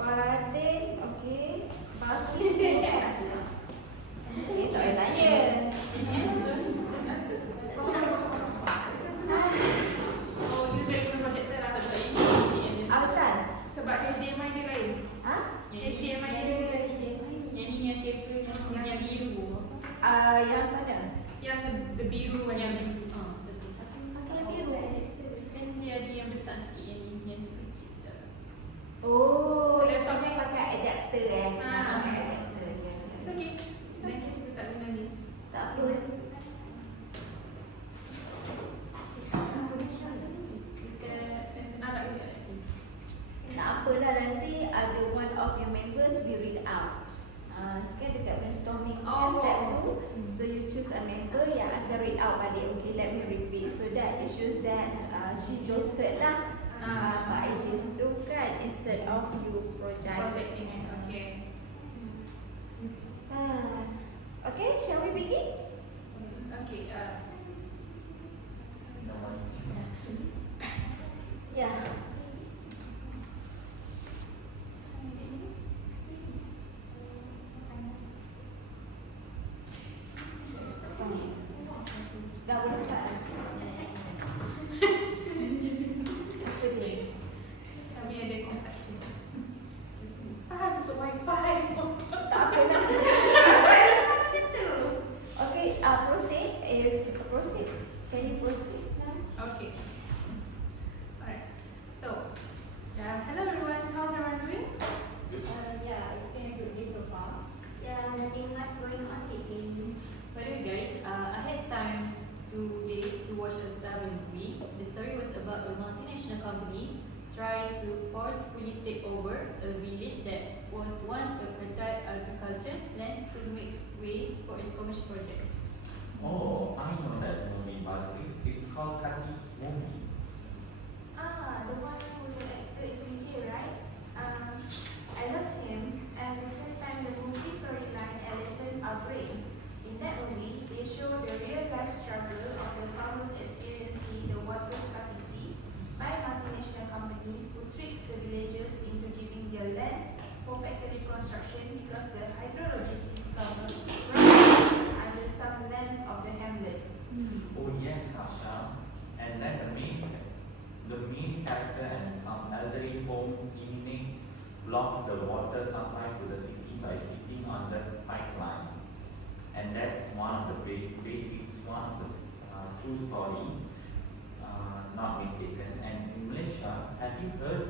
FATIN, okey. BALQHIS tak payah tanya. Oh, you dari projector lah sebab ini. Asal? Sebab HDMI dia lain. Ha? HDMI dia yang ni yang kabel yang biru. Yang mana? Yang the biru yang biru. Pakai yang biru. Kan dia ada yang besar sikit yang kecil tak. Oh, laptopnya pakai adapter pakai adapter. It's okay. Nanti kita tak guna ni. Tak apa. Tak apalah, nanti ada one of your members will read out. Sekarang dekat brainstorming step tu, so you choose a member yang akan read out balik. Okay, let me repeat. So that it shows that she jotted lah ideas tu kan, instead of you projecting. Okay. Okay, shall we begin? Okay. Yeah. Dah boleh start? Apa dia? Kami ada contaction. Tutup wifi. Tak apa nak. Macam tu. Okay, proceed. Proceed. Can you proceed? Okay. Alright. So, hello everyone. How's everyone doing? Yeah, it's been a good day so far. Yeah, nothing much going on lately. By the way, guys, I had time today to watch a travel movie. The story was about a multinational company tries to forcefully take over a village that was once a fertile agriculture land to make way for its commercial projects. Oh, I know that movie, BALQHIS. It's called Kati movie. The one with the actor is Vijay, right? I love him, and at the same time the movie storyline and lesson are great. In that movie, they show the real life struggle of the farmers experiencing the water scarcity by a multinational company who tricks the villagers into giving their lands for factory construction because the hydrologist discovered under some lands of the hamlet. Oh yes, Asha. And then the main character and some elderly home inmates blocks the water supply to the city by sitting on the pipeline. And that's one of the it's one of the true story, not mistaken. And in Malaysia, have you heard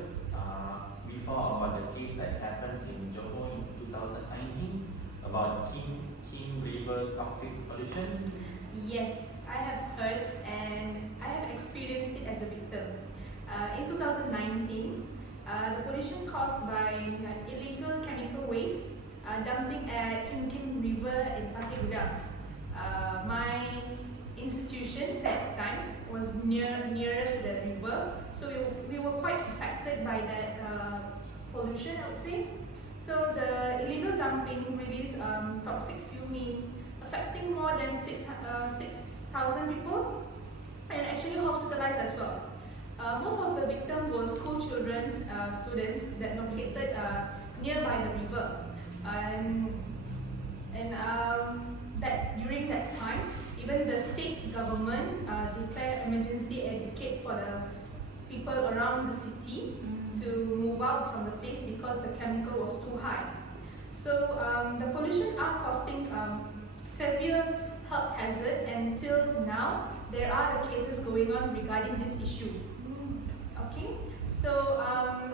before about the case that happens in Johor in 2019 about King River toxic pollution? Yes, I have heard and I have experienced it as a victim. In 2019, the pollution caused by illegal chemical waste dumping at King River in Pasir Gudang. My institution that time was nearer to the river, so we were quite affected by that pollution, I would say. So the illegal dumping released toxic fuming, affecting more than 6,000 people, and actually hospitalized as well. Most of the victims were school children, students that located nearby the river. That during that time, even the state government declared emergency educate for the people around the city to move out from the place because the chemical was too high. So the pollution are causing severe health hazard, and till now there are the cases going on regarding this issue. Okay, so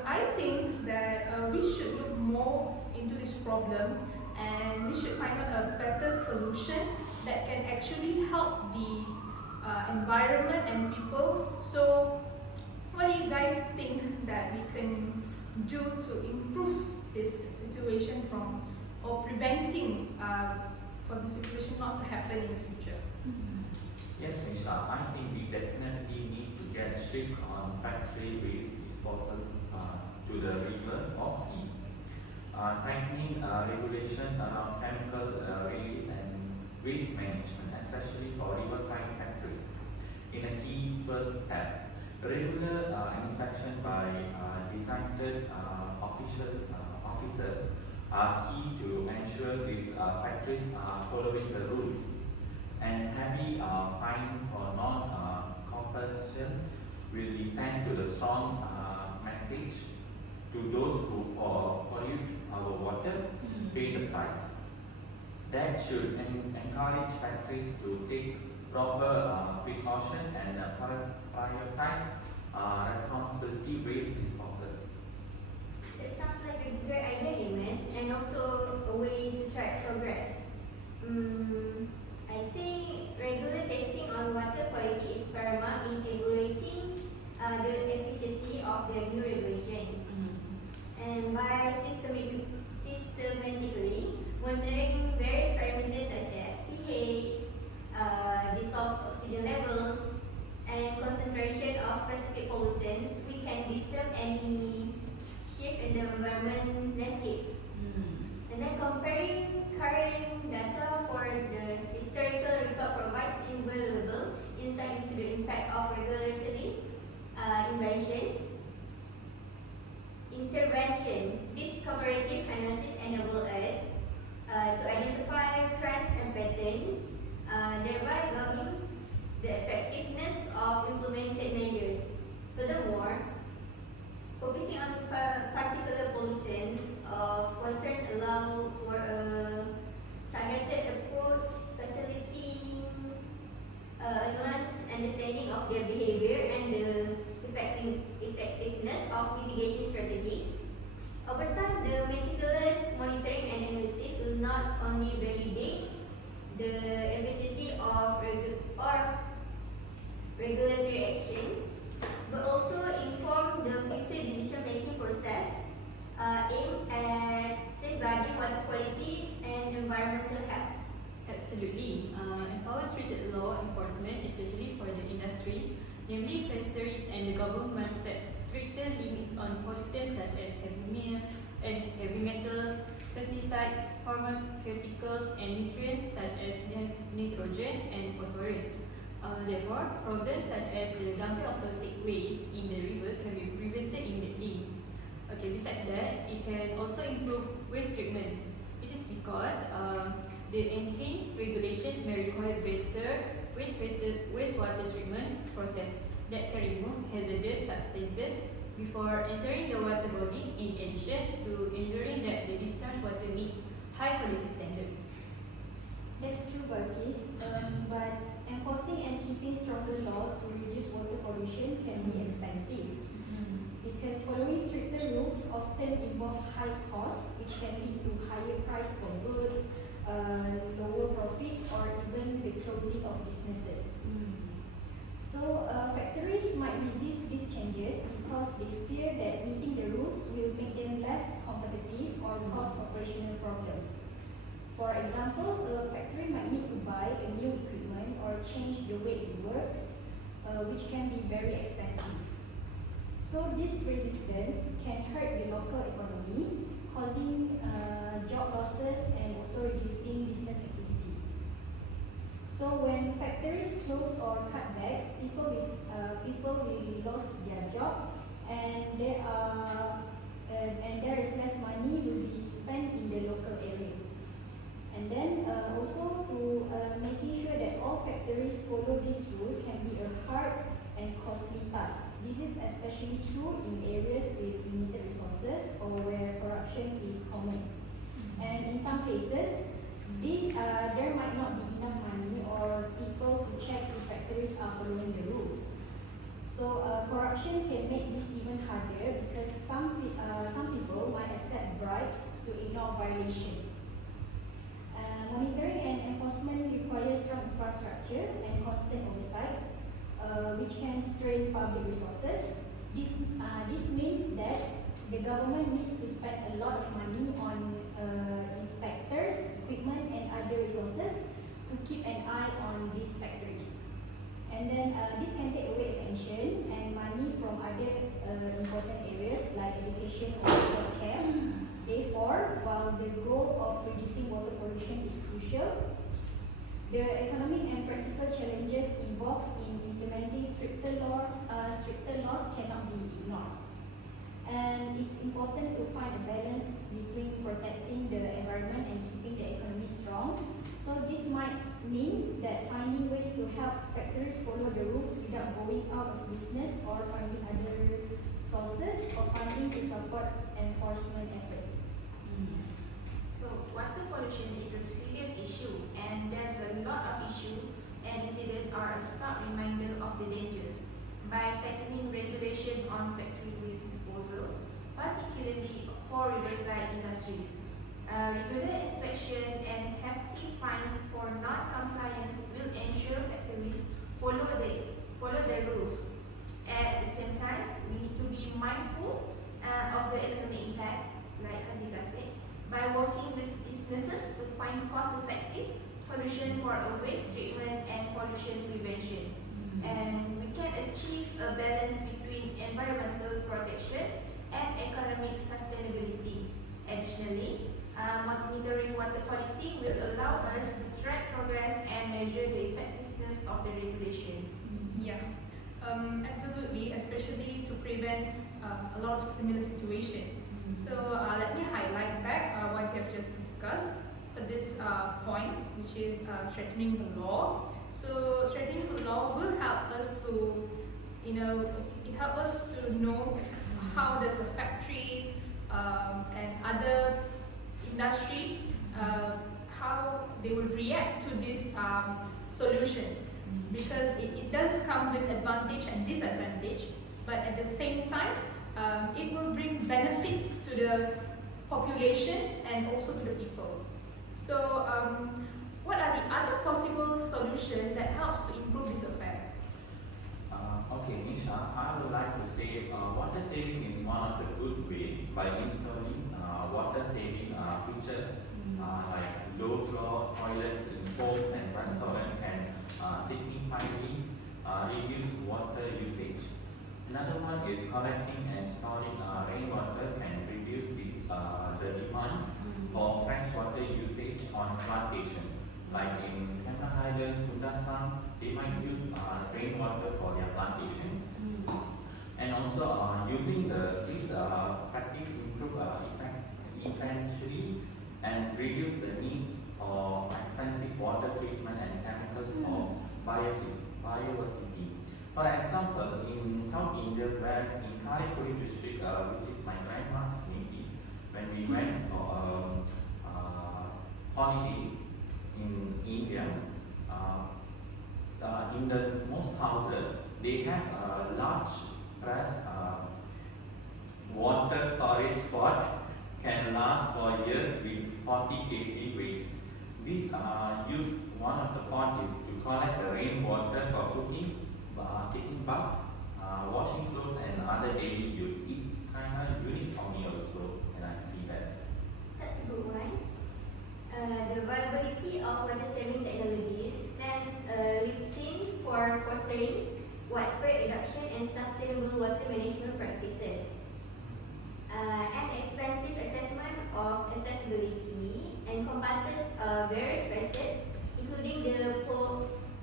I think that we should look more into this problem, and we should find out a better solution that can actually help the environment and people. So what do you guys think that we can do to improve this situation from, or preventing for the situation not to happen in the future? Yes, Nisha, I think we definitely need to get strict on factory waste disposal to the river or sea. Tightening regulation around chemical release and waste management, especially for riverside factories. In a key first step, regular inspection by designated official officers are key to ensure these factories are following the rules. And heavy fine for non-cooperation will be sent to the strong message to those who pollute our water, pay the price. That should encourage factories to take proper precaution and prioritize responsibility waste disposal. It sounds like a great idea, Ines, and also a way to track progress. I think regular testing on water quality is paramount in evaluating the efficiency of the new regulation. And by systematically monitoring various parameters such as pH, dissolved oxygen levels, and concentration of specific pollutants, we can discern any shift in the environment landscape. And then comparing current data for the historical record provides invaluable insight into the impact of regulatory intervention. This comparative analysis enables us to identify trends and patterns, thereby gauging the effectiveness of implemented measures. Furthermore, focusing on particular pollutants of concern allow for a targeted approach, facilitating a nuanced understanding of their behavior and the effectiveness of mitigation strategies. Over time, the meticulous monitoring and analysis will not only validate the efficiency of regulatory actions, but also inform the future decision-making process aimed at safeguarding water quality and environmental health. Absolutely. Empowers treated law enforcement, especially for the industry, namely factories and the government must set stricter limits on pollutants such as heavy metals, pesticides, pharmaceuticals, and nutrients such as nitrogen and phosphorus. Therefore, problems such as the dumping of toxic waste in the river can be prevented immediately. Okay, besides that, it can also improve waste treatment. It is because the enhanced regulations may require better wastewater treatment process that can remove hazardous substances before entering the water body, in addition to ensuring that the discharge water meets high quality standards. That's true, Balqhis, but enforcing and keeping stronger law to reduce water pollution can be expensive. Because following stricter rules often involve high costs, which can lead to higher price for goods, lower profits, or even the closing of businesses. So factories might resist these changes because they fear that meeting the rules will make them less competitive or cause operational problems. For example, a factory might need to buy a new equipment or change the way it works, which can be very expensive. So this resistance can hurt the local economy, causing job losses and also reducing business activity. So when factories close or cut back, people will lose their job, and there is less money will be spent in the local area. And then also to making sure that all factories follow this rule can be a hard and costly task. This is especially true in areas with limited resources or where corruption is common. And in some cases, there might not be enough money or people to check if factories are following the rules. So corruption can make this even harder because some people might accept bribes to ignore violation. Monitoring and enforcement requires strong infrastructure and constant oversights, which can strain public resources. This means that the government needs to spend a lot of money on inspectors, equipment, and other resources to keep an eye on these factories. And then this can take away attention and money from other important areas like education or healthcare. Therefore, while the goal of reducing water pollution is crucial, the economic and practical challenges involved in implementing stricter laws cannot be ignored. And it's important to find a balance between So this might mean that finding ways to help factories follow the rules without going out of business, or finding other sources of funding to support enforcement efforts. So water pollution is a serious issue, and there's a lot of issue and incidents are a stark reminder of the dangers. By tightening regulation on factory waste disposal, particularly for riverside industries, regular inspection and hefty fines for non-compliance will ensure factories follow the rules. At the same time, we need to be mindful of the economic impact, like Haziqah said, by working with businesses to find cost-effective solution for a waste treatment and pollution prevention. And we can achieve a balance between environmental protection and economic sustainability. Additionally, monitoring water quality will allow us to track progress and measure the effectiveness of the regulation. Yeah, absolutely, especially to prevent a lot of similar situation. So let me highlight back what we have just discussed for this point, which is strengthening the law. So strengthening the law will help us to, it helps us to know how does the factories and other industry, how they will react to this solution, because it does come with advantage and disadvantage, but at the same time, it will bring benefits to the population and also to the people. So what are the other possible solutions that helps to improve this affair? Okay, Nisha, I would like to say water saving is one of the good way by installing water saving features like low floor toilets in homes and restaurants can significantly reduce water usage. Another one is collecting and storing rainwater can reduce the demand for freshwater usage on plantation. Like in Cameron Highland, Kundasang, they might use rainwater for their plantation. And also using this practice improve eventually and reduce the needs for expensive water treatment and chemicals for biodiversity. For example, in South India, where in Hairul district, which is my grandma's native, when we went for holiday in India, in the most houses, they have a large press water storage pot can last for years with 40 kg weight. This one of the pot is to collect the rainwater for cooking, taking bath, washing clothes and other daily use. It's kind of unique for me also, and I see that. That's a good one. The viability of water saving technologies stands lifting for fostering widespread adoption and sustainable water management practices. An expensive assessment of accessibility encompasses various facets, including the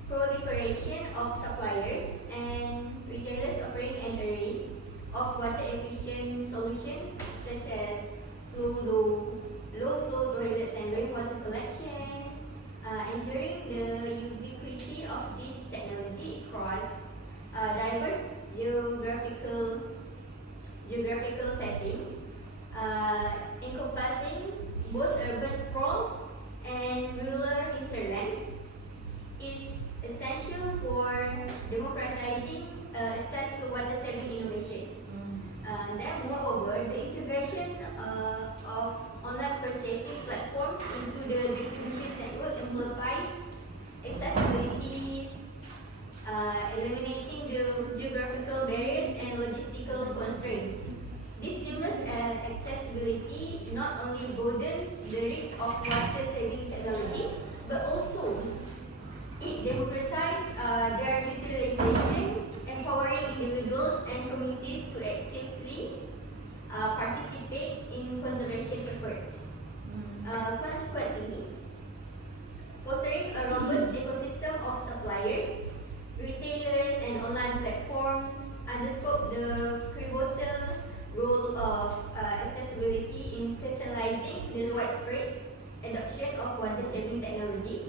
proliferation of suppliers and retailers offering an array of water efficient solutions such as low flow toilets and rainwater collections, ensuring the ubiquity of this technology across diverse geographical settings, encompassing both urban sprawls and rural hinterlands, is essential for democratizing access to water saving innovation. Then, moreover, the integration of online processing platforms into the distribution network amplifies accessibility, eliminating the geographical barriers and logistical constraints. This seamless accessibility not only broadens the reach of water-saving technologies, but also it democratizes their utilization, empowering individuals and communities to actively participate in conservation efforts. Consequently, fostering a robust ecosystem of suppliers, retailers, and online platforms underscore the pivotal role of accessibility in catalyzing the widespread adoption of water-saving technologies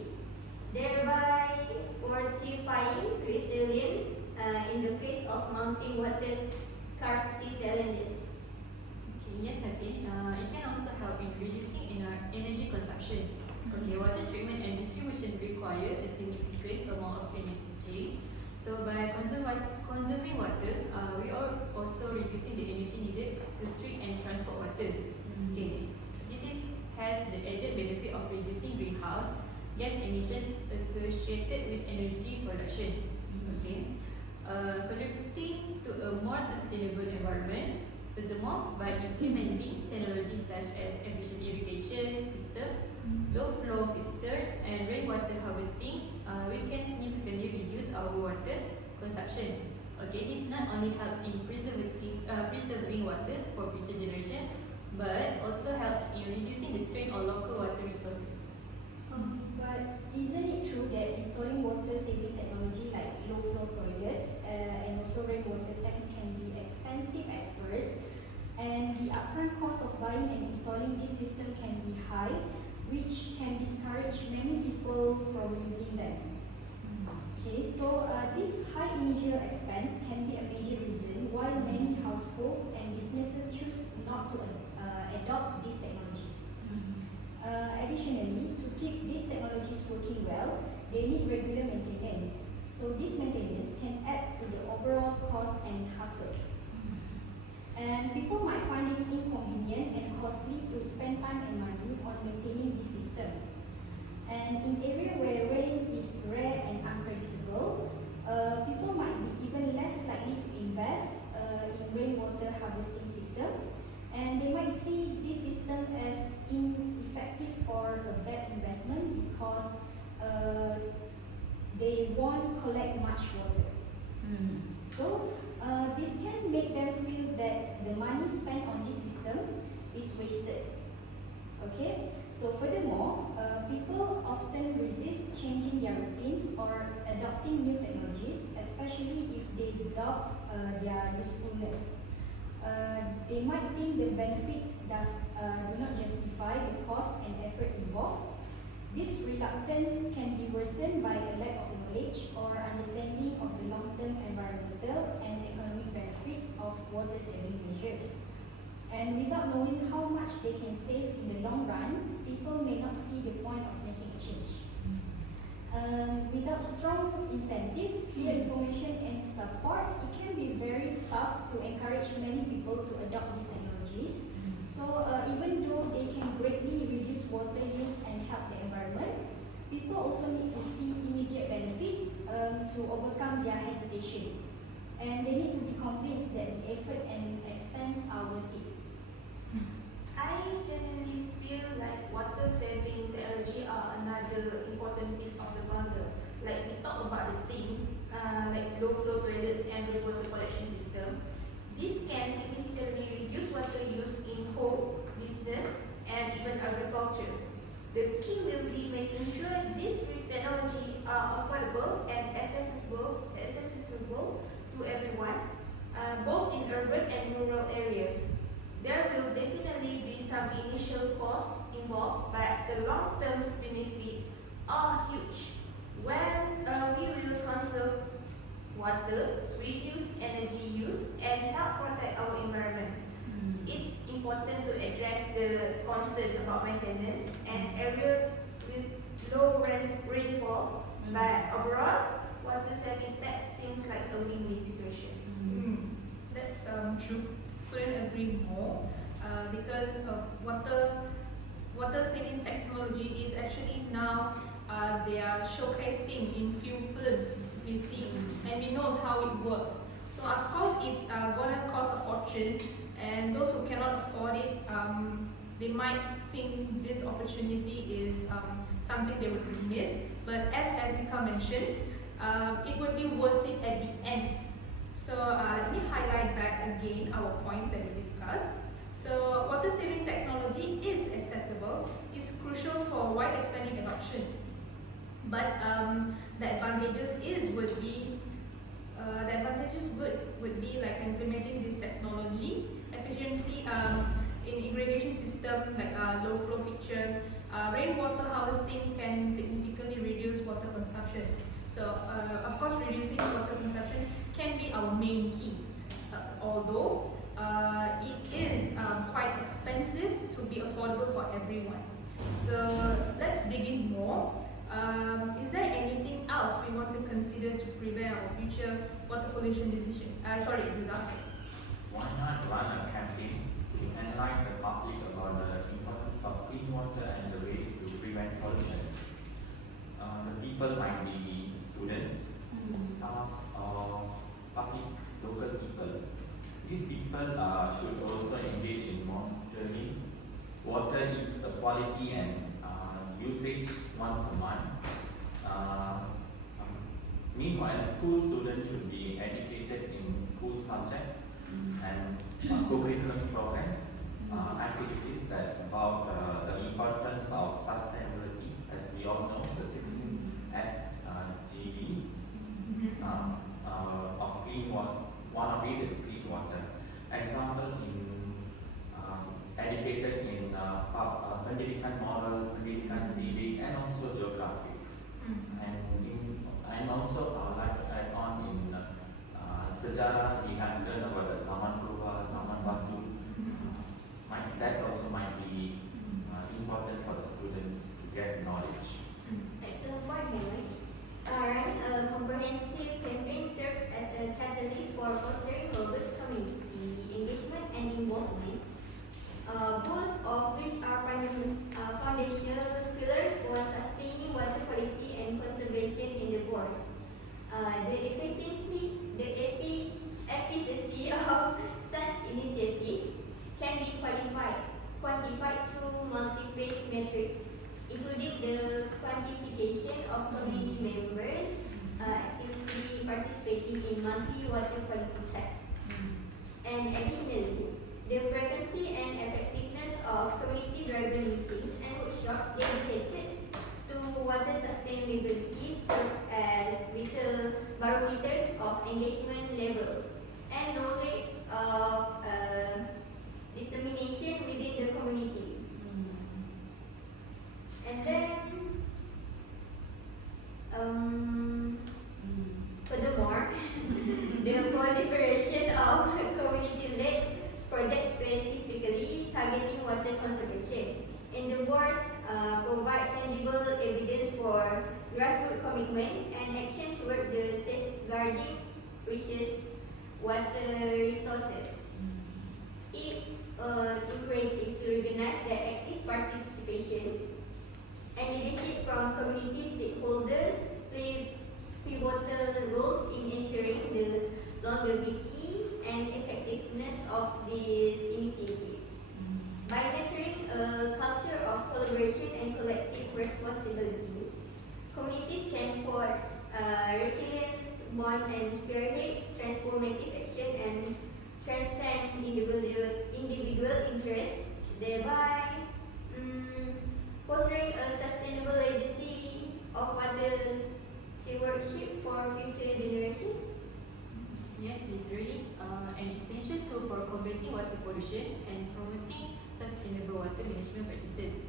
reducing energy consumption. Okay, water treatment and distribution require a significant amount of energy. So by conserving water, we are also reducing the energy needed to treat and transport water. Okay, has the added benefit of reducing greenhouse gas emissions associated with energy production. Okay, contributing to a more sustainable environment. Furthermore, by implementing technologies such as efficient irrigation system, low flow filters, and rainwater harvesting, we can significantly reduce our water consumption. Okay, this not only helps in preserving water for future generations, but also helps in reducing the strain on local water resources. But isn't it true that installing water-saving technology like low-flow toilets and also rainwater tanks can be expensive at first, and the upfront cost of buying and installing this system can be high, which can discourage many people from using them. Okay, so this high initial expense can be a major reason why many households and businesses choose not to adopt these technologies. Additionally, to keep these technologies working well, they need regular maintenance. So this maintenance can add to the overall cost and hassle. And people might find it inconvenient and costly to spend time and money on maintaining these systems. And in areas where rain is rare and unpredictable, people might be even less likely to invest in rainwater harvesting system, and they might see this system as ineffective or a bad investment because they won't collect much water. So this can make them feel that the money spent on this system is wasted. Okay, so furthermore, people often resist changing their routines or adopting new technologies, especially if they doubt their usefulness. They might think the benefits do not justify the cost and effort involved. This reluctance can be worsened by a lack of knowledge or understanding of the long-term environmental and economic benefits of water-saving measures. And without knowing how much they can save in the long run, people may not see the point of making a change. Without strong incentive, clear information and support, it can be very tough to encourage many people to adopt these technologies. So even though they can greatly reduce water use and help the environment, people also need to see immediate benefits to overcome their hesitation. And they need to be convinced that the effort and expense are worth it. I genuinely feel like water-saving technology are another important piece of the puzzle. Like we talk about the things like low-flow toilets and rainwater collection system. This can significantly reduce water use in home, business, and even agriculture. The key will be making sure these technology are affordable and accessible to everyone, both in urban and rural areas. There will definitely be some initial costs involved, but the long-term benefits are huge. When we will conserve water, reduce energy use, and help protect our environment. It's important to address the concern about maintenance and areas with low rainfall, but overall, water-saving tech seems like a win-win situation. That's true. Couldn't agree more because water saving technology is actually now they are showcasing in few films we see, and we know how it works. So of course it's gonna cost a fortune, and those who cannot afford it, they might think this opportunity is something they would miss. But as Haziqah mentioned, it would be worth it at the end. So let me highlight back again our point that we discussed. So water saving technology is accessible, is crucial for wide expanding adoption. But the advantages would be like implementing this technology efficiently in irrigation system like low flow features. Rainwater harvesting can significantly reduce water consumption. So of course reducing water consumption can be our main key, although it is quite expensive to be affordable for everyone. So let's dig in more. Is there anything else we want to consider to prevent our future water pollution disaster? Why not run a campaign to enlighten the public about the importance of clean water and the ways to prevent pollution? The people might be students, staffs, or public local people. These people should also engage in monitoring water quality and usage once a month. Meanwhile, school students should be educated in school subjects and co-curriculum programs, activities that about the importance of sustainability. As we all know, the 16 SGB of clean water, one of it is clean water. Example in educated in pendidikan moral, pendidikan civic, and also geographic. And also like to add on in sejarah, we have learned about the zaman purba, zaman batu. That also might be important for the students to get knowledge. Excellent point, Henry. Running a comprehensive campaign serves as a catalyst for fostering robust community engagement and involvement, both of which are foundational pillars for sustaining water quality and conservation in the forest. The efficacy of such initiative can be quantified through multi-phase metrics, including the quantification of community members actively participating in monthly water quality tests. And additionally, the frequency and effectiveness of community-driven meetings and workshops dedicated to water sustainability serve as vital barometers of engagement levels and knowledge of dissemination within the community. And then, furthermore, the proliferation of community-led projects specifically targeting water conservation in the worst provide tangible evidence for grassroots commitment and action toward the safeguarding precious water resources. It's imperative to recognize that active participation and leadership from community stakeholders play pivotal roles in ensuring the longevity and effectiveness of this initiative. By nurturing a culture of collaboration and collective responsibility, communities can forge resilience, bond, and spearhead transformative action and transcend individual interests, thereby fostering a sustainable legacy of water stewardship for future generations. Yes, literally, an essential tool for combating water pollution and promoting sustainable water management practices.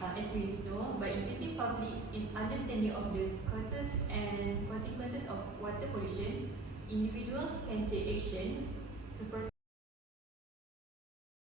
As we know, by increasing public understanding of the causes and consequences of water pollution, individuals can take action to protect